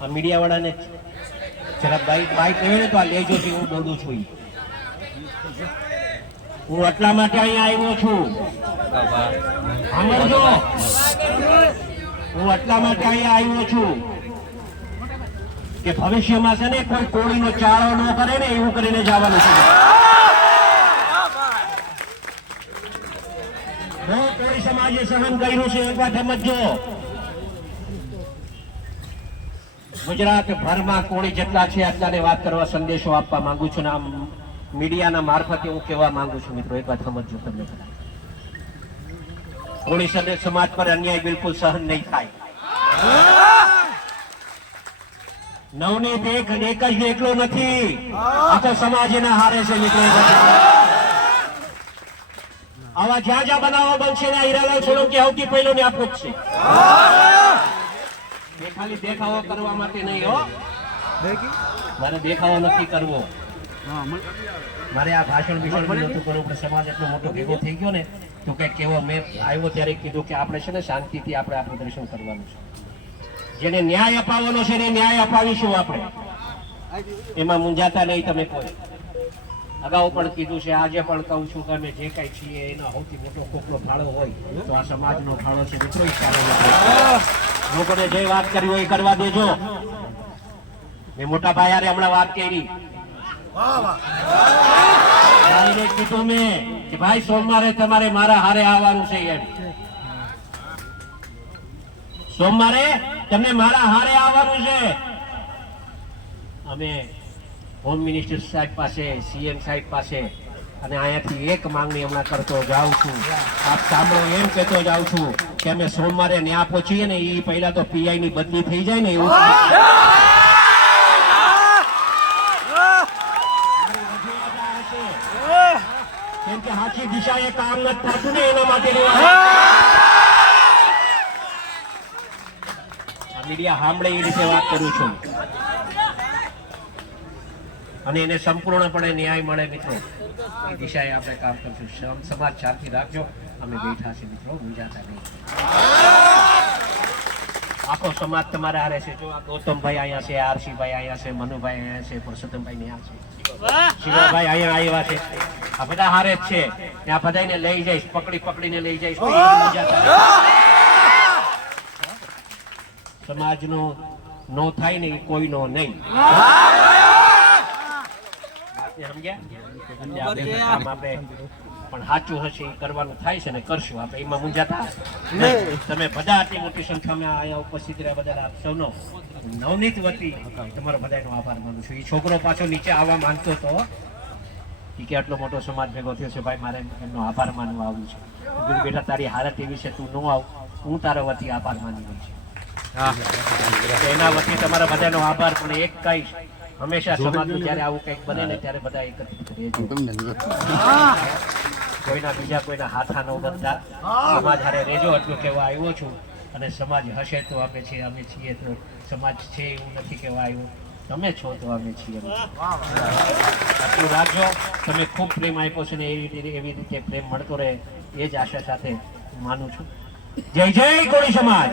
આ મીડિયા વાળાને જરા બાઈક કહ્યું ને તો આ લેજો થી હું બોલું છું. હું એટલા માટે અહીંયા આવ્યો છું, સાંભળજો, હું એટલા માટે અહીંયા આવ્યો છું કે ભવિષ્યમાં છે ને કોઈ કોળીનો ચાળો ન કરે ને એવું કરીને જવાનું છે. બહુ કોળી સમાજે સહન કર્યું છે, એક વાત સમજો. ગુજરાત ભરમાં કોળી જેટલા છે એટલાને વાત કરવા સંદેશો આપવા માંગુ છું ને આમ મીડિયાના મારફતે હું કહેવા માંગુ છું. મિત્રો એક વાત સમજો, તમને કોળી સમાજ પર અન્યાય બિલકુલ સહન નહીં થાય. નવનીત એક જ એકલો નથી, આખો સમાજ એના હારે છે. મિત્રો આવા જ્યાં જ્યાં બનાવો બનશે ને હીરાલાલ સોલંકી સૌથી પહેલો ને આપવો જ છે. ખાલી દેખાવો કરવા માટે નહીં હો, મારે દેખાવો નથી કરવો, મારે આ ભાષણ નતું કરવું. પણ સમાજ એટલો મોટો ભેગો થઈ ગયો ને તો કઈક કેવો મેં આવ્યો ત્યારે કીધું કે આપણે છે ને શાંતિથી આપણે આ પ્રદર્શન કરવાનું છે. જેને ન્યાય અપાવવાનો છે એને ન્યાય અપાવીશું આપણે, એમાં મૂંઝાતા નહીં તમે કોઈ. અગાઉ પણ કીધું છે, આજે પણ કહું છું કે અમે જે કઈ છીએ એનો સૌથી મોટો કોકનો ફાળો હોય તો આ સમાજનો ફાળો છે. મિત્રો લોકોને જે વાત કરી હોય એ કરવા દેજો. મેં મોટા ભાઈ યારે હમણાં વાત કરી, કીધું મેં કે ભાઈ સોમવારે તમારે મારા હારે આવવાનું છે. એમ સોમવારે તમને મારા હારે આવવાનું છે. અમે હોમ મિનિસ્ટર સાહેબ પાસે, સીએમ સાહેબ પાસે અને અહીંયાથી એક માંગણી હમણાં કરતો જાઉં છું. આપ સાંભળો, એમ કહેતો જાઉં છું કે અમે સોમવારે ન્યા પહોંચીએ ને એ પહેલા તો પીઆઈ ની બદલી થઈ જાય ને એવું. કેમ કે આખી દિશા એ કામ નથી થતું ને એના માટે મીડિયા સાંભળે એ રીતે વાત કરું છું અને એને સંપૂર્ણપણે ન્યાય મળે. મિત્રો એ દિશાએ આપણે કામ કરશું. સમાજ શાંતિ રાખજો, અમે બેઠા છે. મિત્રો મૂંઝાતા નહીં, આખો સમાજ તમારા હારે છે. જો આ ગૌતમભાઈ અહીંયા છે, આરસીભાઈ અહીંયા છે, મનુભાઈ અહીંયા છે, પુરુષોત્તમભાઈ અહીંયા છે, શિવાભાઈ અહીંયા આવ્યા છે. આ બધા હારે જ છે. ત્યાં બધાને લઈ જઈશ, પકડીને લઈ જઈશ. સમાજનો નો થાય ને કોઈનો નહીં. પણ સાચું હશે એ કરવાનું થાય છે ને કરશું આપણે, એમાં મૂંઝાતા. તમે બધા આટલી મોટી સંખ્યામાં અહીંયા ઉપસ્થિત રહ્યા બધા આપ સૌનો નવનીત વતી તમારો બધાનો આભાર માનું છું. એ છોકરો પાછો નીચે આવવા માંગતો હતો કે આટલો મોટો સમાજ ભેગો થયો છે, ભાઈ મારે એમનો આભાર માનવા આવ્યું છે. બેટા તારી હાલત એવી છે, તું ન આવ, હું તારા વતી આભાર માની રહી છું. એના વતી તમારા બધાનો આભાર. પણ એક કહીશ, હંમેશા સમાજનું જયારે આવું કંઈક બને ને ત્યારે બધા એકત્રિત રહેજો. કોઈના બીજા કોઈના હાથા ન બનતા, સમાજ હારે રહેજો. એટલું કહેવા આવ્યો છું. અને સમાજ હશે તો અમે છીએ, અમે છીએ તો સમાજ છે એવું નથી કહેવા આવ્યું. તમે છો તો અમે છીએ. આટલું રાખજો. તમે ખૂબ પ્રેમ આપ્યો છે ને એવી રીતે પ્રેમ મળતો રહે એ જ આશા સાથે માનું છું. જય જય કોળી સમાજ.